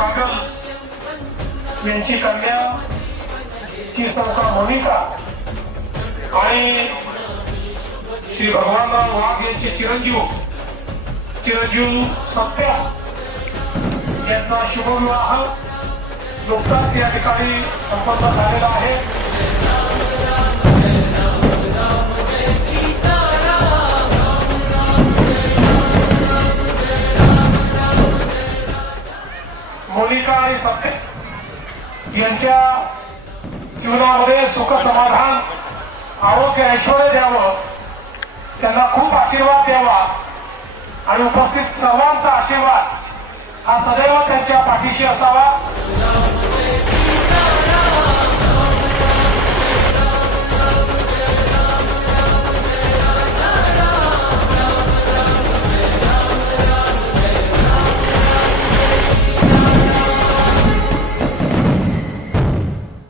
पाटील यांची कन्या श्री सौका मोनिका आणि श्री भगवानराव वाघ यांचे चिरंजीव सत्या यांचा शुभविवाह नुकताच या ठिकाणी संपन्न झालेला आहे। मोनिका आणि सत्य यांच्या जीवनामध्ये सुख समाधान आरोग्य ऐश्वर्य द्यावं, त्यांना खूप आशीर्वाद द्यावा आणि उपस्थित सर्वांचा आशीर्वाद हा सदैव त्यांच्या पाठीशी असावा।